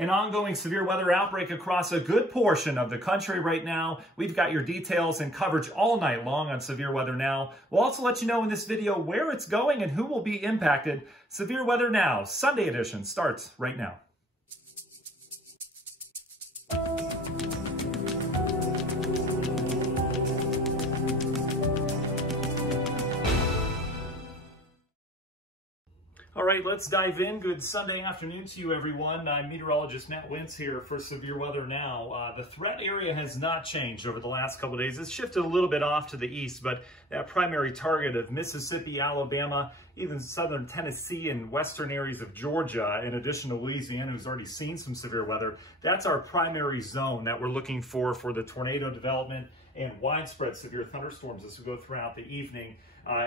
An ongoing severe weather outbreak across a good portion of the country right now. We've got your details and coverage all night long on Severe Weather Now. We'll also let you know in this video where it's going and who will be impacted. Severe Weather Now, Sunday edition, starts right now. All right, let's dive in. Good Sunday afternoon to you, everyone. I'm meteorologist Matt Wintz here for Severe Weather Now. The threat area has not changed over the last couple of days. It's shifted a little bit off to the east, but that primary target of Mississippi, Alabama, even southern Tennessee and western areas of Georgia, in addition to Louisiana, who's already seen some severe weather, that's our primary zone that we're looking for the tornado development and widespread severe thunderstorms as we go throughout the evening.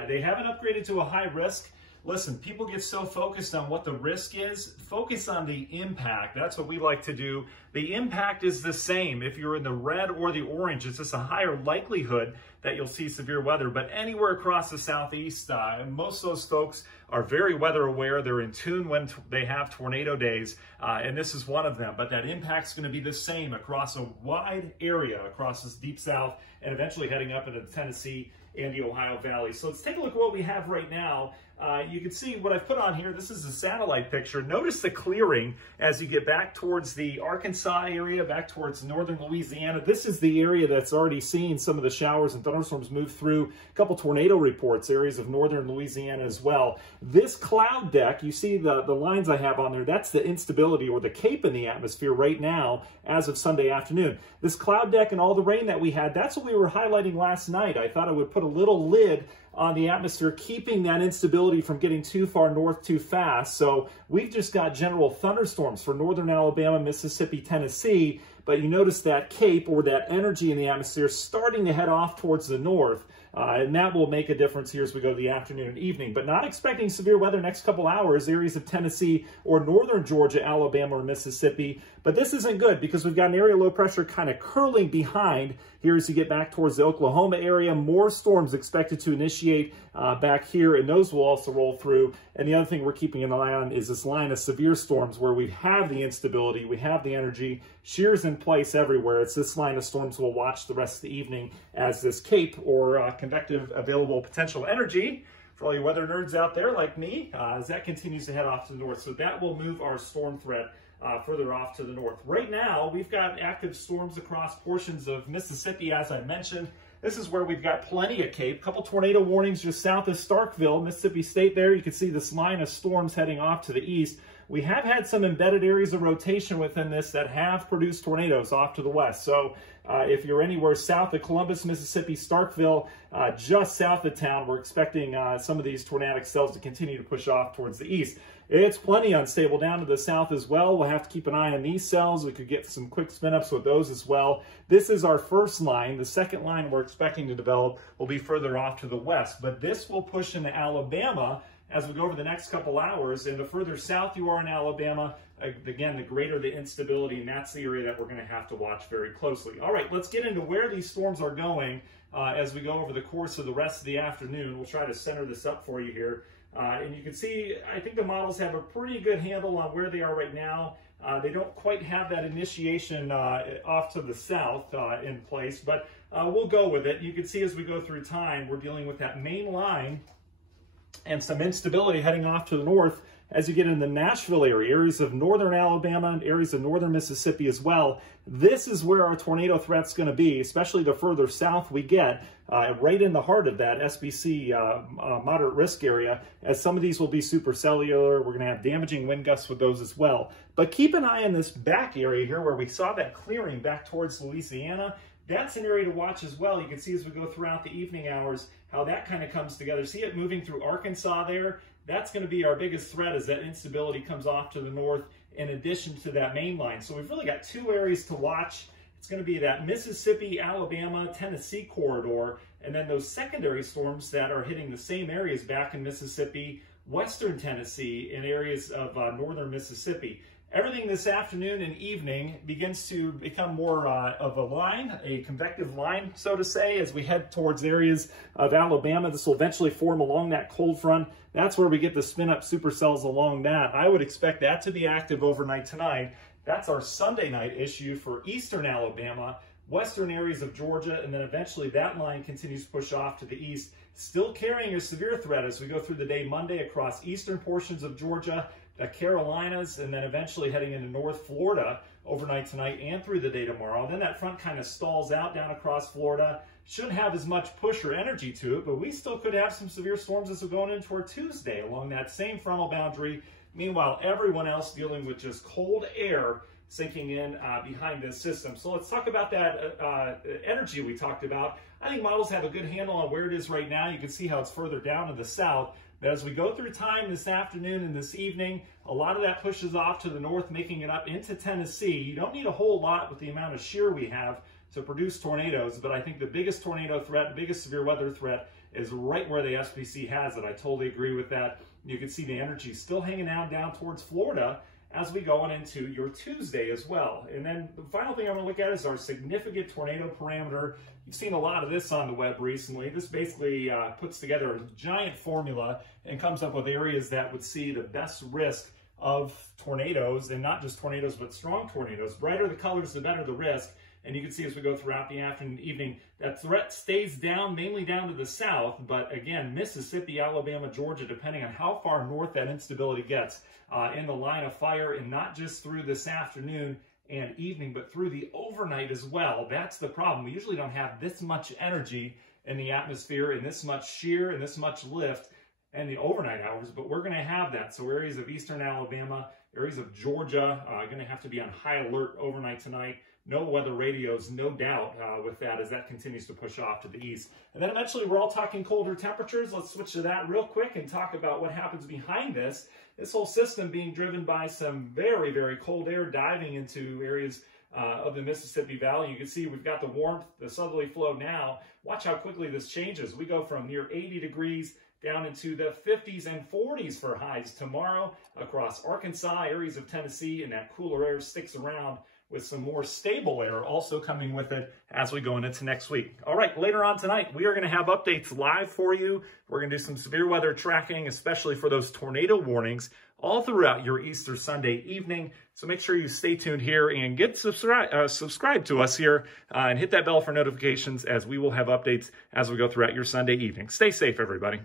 They haven't upgraded to a high risk. Listen, people get so focused on what the risk is. Focus on the impact. That's what we like to do. The impact is the same. If you're in the red or the orange, it's just a higher likelihood that you'll see severe weather. But anywhere across the southeast, most of those folks are very weather aware. They're in tune when they have tornado days, and this is one of them. But that impact's going to be the same across a wide area, across this deep south, and eventually heading up into Tennessee and the Ohio Valley. So let's take a look at what we have right now. You can see what I've put on here. This is a satellite picture. Notice the clearing as you get back towards the Arkansas area, back towards northern Louisiana. This is the area that's already seen some of the showers and thunderstorms move through. A couple tornado reports, areas of northern Louisiana as well. This cloud deck, you see the lines I have on there, that's the instability or the cape in the atmosphere right now as of Sunday afternoon. This cloud deck and all the rain that we had, that's what we were highlighting last night. I thought I would put a little lid on the atmosphere, keeping that instability from getting too far north too fast. So we've just got general thunderstorms for northern Alabama, Mississippi, Tennessee, but you notice that cape or that energy in the atmosphere starting to head off towards the north. And that will make a difference here as we go to the afternoon and evening. But not expecting severe weather next couple hours, areas of Tennessee or northern Georgia, Alabama, or Mississippi. But this isn't good because we've got an area low pressure kind of curling behind here as you get back towards the Oklahoma area. More storms expected to initiate back here, and those will also roll through. And the other thing we're keeping an eye on is this line of severe storms where we have the instability, we have the energy, shears in place everywhere. It's this line of storms we'll watch the rest of the evening as this cape or convective available potential energy for all you weather nerds out there like me, as that continues to head off to the north. So that will move our storm threat further off to the north. Right now, we've got active storms across portions of Mississippi, as I mentioned. This is where we've got plenty of cape. Couple tornado warnings just south of Starkville, Mississippi State there. You can see this line of storms heading off to the east. We have had some embedded areas of rotation within this that have produced tornadoes off to the west. So if you're anywhere south of Columbus, Mississippi, Starkville, just south of town, we're expecting some of these tornadic cells to continue to push off towards the east. It's plenty unstable down to the south as well. We'll have to keep an eye on these cells. We could get some quick spin-ups with those as well. This is our first line. The second line we're expecting to develop will be further off to the west. But this will push into Alabama as we go over the next couple hours. And the further south you are in Alabama, again, the greater the instability, and that's the area that we're going to have to watch very closely. All right, let's get into where these storms are going as we go over the course of the rest of the afternoon. We'll try to center this up for you here. And you can see, I think the models have a pretty good handle on where they are right now. They don't quite have that initiation off to the south in place, but we'll go with it. You can see as we go through time, we're dealing with that main line and some instability heading off to the north as you get in the Nashville area, areas of northern Alabama and areas of northern Mississippi as well. This is where our tornado threat's going to be, especially the further south we get, right in the heart of that SBC moderate risk area, as some of these will be supercellular. We're going to have damaging wind gusts with those as well. But keep an eye on this back area here where we saw that clearing back towards Louisiana. That's an area to watch as well. You can see as we go throughout the evening hours how that kind of comes together. See it moving through Arkansas there? That's going to be our biggest threat as that instability comes off to the north in addition to that main line. So we've really got two areas to watch. It's going to be that Mississippi, Alabama, Tennessee corridor, and then those secondary storms that are hitting the same areas back in Mississippi, western Tennessee, and areas of northern Mississippi. Everything this afternoon and evening begins to become more of a line, a convective line, so to say, as we head towards areas of Alabama. This will eventually form along that cold front. That's where we get the spin-up supercells along that. I would expect that to be active overnight tonight. That's our Sunday night issue for eastern Alabama, western areas of Georgia, and then eventually that line continues to push off to the east, still carrying a severe threat as we go through the day Monday across eastern portions of Georgia, the Carolinas, and then eventually heading into North Florida overnight tonight and through the day tomorrow. Then that front kind of stalls out down across Florida. Shouldn't have as much push or energy to it, but we still could have some severe storms as we're going into our Tuesday along that same frontal boundary. Meanwhile, everyone else dealing with just cold air sinking in behind this system. So let's talk about that energy we talked about. I think models have a good handle on where it is right now. You can see how it's further down to the south. But as we go through time this afternoon and this evening, a lot of that pushes off to the north, making it up into Tennessee. You don't need a whole lot with the amount of shear we have to produce tornadoes, but I think the biggest tornado threat, the biggest severe weather threat is right where the SPC has it. I totally agree with that. You can see the energy still hanging out down towards Florida as we go on into your Tuesday as well. And then the final thing I'm going to look at is our significant tornado parameter. You've seen a lot of this on the web recently. This basically puts together a giant formula and comes up with areas that would see the best risk of tornadoes, and not just tornadoes, but strong tornadoes. Brighter the colors, the better the risk. And you can see as we go throughout the afternoon and evening, that threat stays down, mainly down to the south. But again, Mississippi, Alabama, Georgia, depending on how far north that instability gets in the line of fire, and not just through this afternoon and evening, but through the overnight as well. That's the problem. We usually don't have this much energy in the atmosphere and this much shear and this much lift in the overnight hours, but we're going to have that. So areas of eastern Alabama, areas of Georgia are going to have to be on high alert overnight tonight. No weather radios, no doubt with that as that continues to push off to the east. And then eventually we're all talking colder temperatures. Let's switch to that real quick and talk about what happens behind this. This whole system being driven by some very, very cold air diving into areas of the Mississippi Valley. You can see we've got the warmth, the southerly flow now. Watch how quickly this changes. We go from near 80 degrees down into the 50s and 40s for highs tomorrow across Arkansas, areas of Tennessee, and that cooler air sticks around with some more stable air also coming with it as we go into next week. All right, later on tonight, we are going to have updates live for you. We're going to do some severe weather tracking, especially for those tornado warnings all throughout your Easter Sunday evening. So make sure you stay tuned here and get subscribe to us here and hit that bell for notifications, as we will have updates as we go throughout your Sunday evening. Stay safe, everybody.